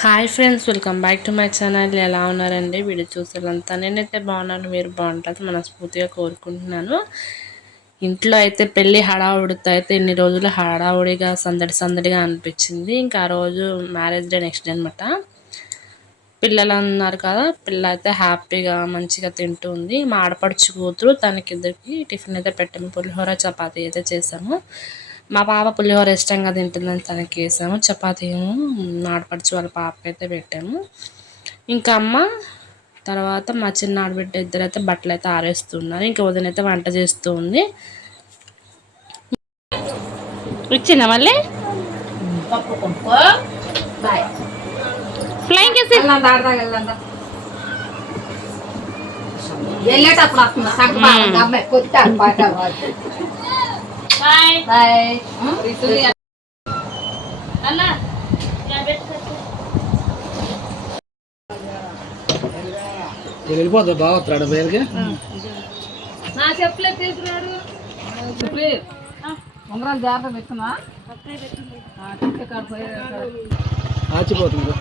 Hi friends welcome back to my channel. ఎలా ఉన్నారండి? Video చూసేలంతా నేనైతే బాగున్నాను. మీరు బాగుంటుంది మనస్ఫూర్తిగా కోరుకుంటున్నాను. ఇంట్లో అయితే పెళ్ళి హడావుడితో అయితే ఇన్ని రోజులు హడావుడిగా సందడి సందడిగా అనిపించింది. ఇంకా ఆ రోజు మ్యారేజ్ డే నెక్స్ట్ డే అనమాట పిల్లలు అన్నారు కదా పిల్ల అయితే హ్యాపీగా మంచిగా తింటుంది మా ఆడపడుచు కూతురు తనకిద్దరికి టిఫిన్ అయితే పెట్టాము. పులిహోర చపాతీ అయితే చేసాము. మా పాప పులిహోర ఇష్టంగా తింటుందని తనకి వేసాము. చపాతీ ఏమో ఆడపడుచు వాళ్ళ పాపకి అయితే పెట్టాము. ఇంకా అమ్మ తర్వాత మా చిన్న ఆడబిడ్డ ఇద్దరు అయితే బట్టలు అయితే ఆరేస్తున్నారు. ఇంకా వదిన అయితే వంట చేస్తూ ఉంది. ఇచ్చిందా మళ్ళీ? ఫ్లైంగ్ వెళ్ళేటప్పుడు బాయ్ బాయ్ అన్న వెళ్ళిపోతా బాగా వస్తాడు పేరుకి నా చెప్పులే తీసుకున్నాడు ఉంగరాలు జాగ్రత్త పెట్టుకున్నా ఆచిపోతుంది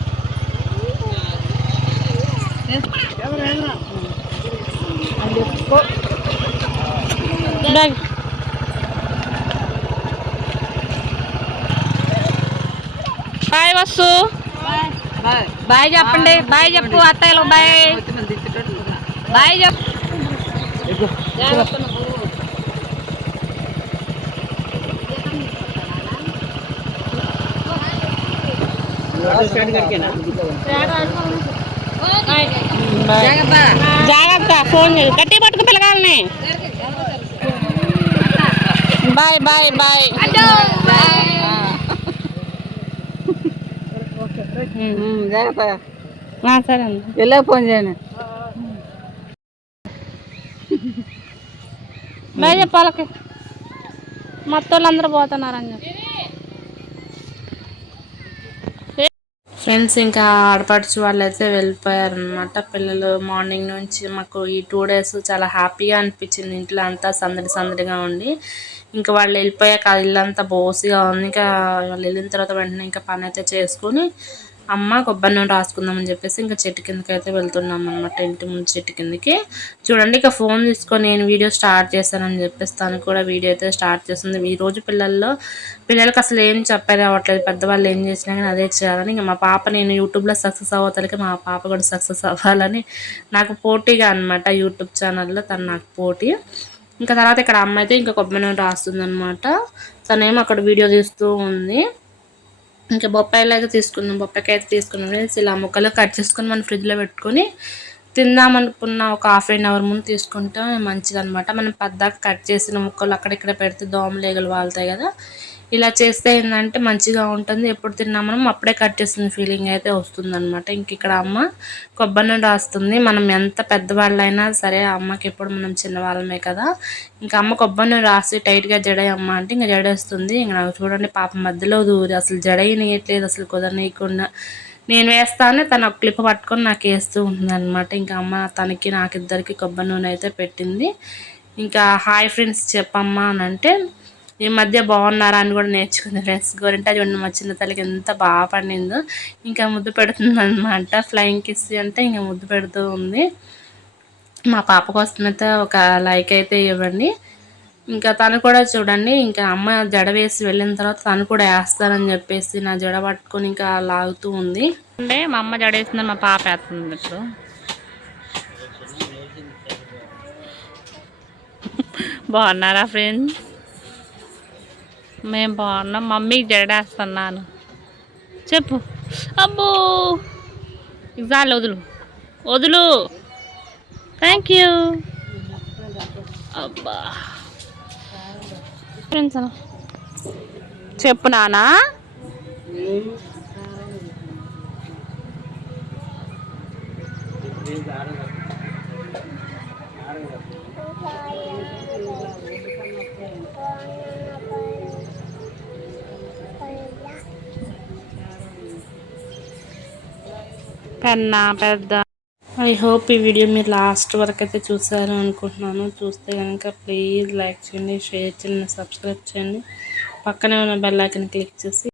బ్యాగ్ బాయ్ వస్తు బాయ్ చెప్పండి. బాయ్ చెప్పు. అత్తయ్యలు బాయ్ బాయ్ చెప్పు. జాగ్రత్త ఫోన్ గట్టి పట్టుకు పిల్లగాలని. బాయ్ బాయ్ బాయ్ జాగ్రత్త సరే అండి వెళ్ళే ఫోన్ చేయండి బాయ్ చెప్పాలకి మొత్తం వాళ్ళందరూ పోతున్నారని చెప్పి. ఫ్రెండ్స్ ఇంకా ఆడపడుచు వాళ్ళు అయితే వెళ్ళిపోయారనమాట పిల్లలు మార్నింగ్ నుంచి మాకు ఈ టూ డేస్ చాలా హ్యాపీగా అనిపించింది. ఇంట్లో అంతా సందడి సందడిగా ఉండి ఇంకా వాళ్ళు వెళ్ళిపోయాక ఇల్లంతా బోసిగా ఉంది. ఇంకా వాళ్ళు వెళ్ళిన తర్వాత వెంటనే ఇంకా పని అయితే చేసుకుని అమ్మ కొబ్బరి నూనె రాసుకుందామని చెప్పేసి ఇంకా చెట్టు కిందకి అయితే వెళ్తున్నాం అనమాట ఇంటి ముందు చెట్టు కిందకి. చూడండి ఇక ఫోన్ తీసుకొని నేను వీడియో స్టార్ట్ చేశానని చెప్పేసి తను కూడా వీడియో అయితే స్టార్ట్ చేస్తుంది. ఈ రోజు పిల్లల్లో పిల్లలకి అసలు ఏం చెప్పేది అవ్వట్లేదు. పెద్దవాళ్ళు ఏం చేసినా కానీ అదే చేయాలని ఇంకా మా పాప నేను యూట్యూబ్లో సక్సెస్ అవ్వతానికి మా పాప కూడా సక్సెస్ అవ్వాలని నాకు పోటీగా అనమాట యూట్యూబ్ ఛానల్లో. తను నాకు పోటీ. ఇంకా తర్వాత ఇక్కడ అమ్మ అయితే ఇంకా కొబ్బరి నూనె రాస్తుంది అనమాట తనేమో అక్కడ వీడియో తీస్తూ ఉంది. ఇంకా బొప్పాయిలు అయితే తీసుకున్నాం బొప్పాయికాయ అయితే తీసుకున్నాం ఫ్రెండ్స్ ఇలా ముక్కలు కట్ చేసుకొని మనం ఫ్రిడ్జ్లో పెట్టుకొని తిందామనుకున్న ఒక హాఫ్ అన్ అవర్ ముందు తీసుకుంటే మంచిది అనమాట మనం పద్దాక కట్ చేసిన ముక్కలు అక్కడిక్కడ పెడితే దోమలేగలు వాళ్తాయి కదా. ఇలా చేస్తే ఏంటంటే మంచిగా ఉంటుంది. ఎప్పుడు తిన్నా మనం అప్పుడే కట్ చేసిన ఫీలింగ్ అయితే వస్తుంది అనమాట ఇంక ఇక్కడ అమ్మ కొబ్బరి నూనె రాస్తుంది. మనం ఎంత పెద్దవాళ్ళైనా సరే అమ్మకి ఎప్పుడు మనం చిన్నవాళ్ళమే కదా. ఇంకా అమ్మ కొబ్బరి నూనె రాసి టైట్గా జడేయమ్మ అంటే ఇంకా జడేస్తుంది. ఇంకా నాకు చూడండి పాప మధ్యలో దూరి అసలు జడేయనీయట్లేదు. అసలు కుదరనీయకుండా నేను వేస్తానే. తను ఒక క్లిప్ పట్టుకొని నాకు వేస్తూ ఉంటుంది అనమాట ఇంకా అమ్మ తనకి నాకు ఇద్దరికి కొబ్బరి నూనె అయితే పెట్టింది. ఇంకా హాయ్ ఫ్రెండ్స్ చెప్పమ్మా అని అంటే ఈ మధ్య బాగున్నారా అని కూడా నేర్చుకుంది ఫ్రెండ్స్. గోరింటా చూడండి మా చిన్న తల్లికి ఎంత బాగా పండిందో. ఇంకా ముద్దు పెడుతుంది అనమాట ఫ్లయింగ్ కిస్ అంటే ఇంకా ముద్దు పెడుతూ ఉంది. మా పాప కోసం అయితే ఒక లైక్ అయితే ఇవ్వండి. ఇంకా తను కూడా చూడండి ఇంకా అమ్మ జడ వేసి వెళ్ళిన తర్వాత తను కూడా వేస్తానని చెప్పేసి నా జడ పట్టుకొని ఇంకా లాగుతూ ఉంది. అంటే మా అమ్మ జడ వేసింది మా పాప వేస్తుంది ఇప్పుడు. బాగున్నారా ఫ్రెండ్స్? మేము బాగున్నాం. మమ్మీకి జడేస్తున్నాను. చెప్పు. అబ్బో! ఇవ్వాలి వదులు. వదులు. థ్యాంక్ యూ అబ్బా! ఫ్రెండ్స్ చెప్పు నానా. కన్నా పెద్ద. ఐ హోప్ ఈ వీడియో మీరు లాస్ట్ వరకు అయితే చూసారు అనుకుంటున్నాను. చూస్తే కనుక ప్లీజ్ లైక్ చేయండి షేర్ చేయండి సబ్స్క్రైబ్ చేయండి. పక్కనే ఉన్న బెల్ ఐకన్ క్లిక్ చేసి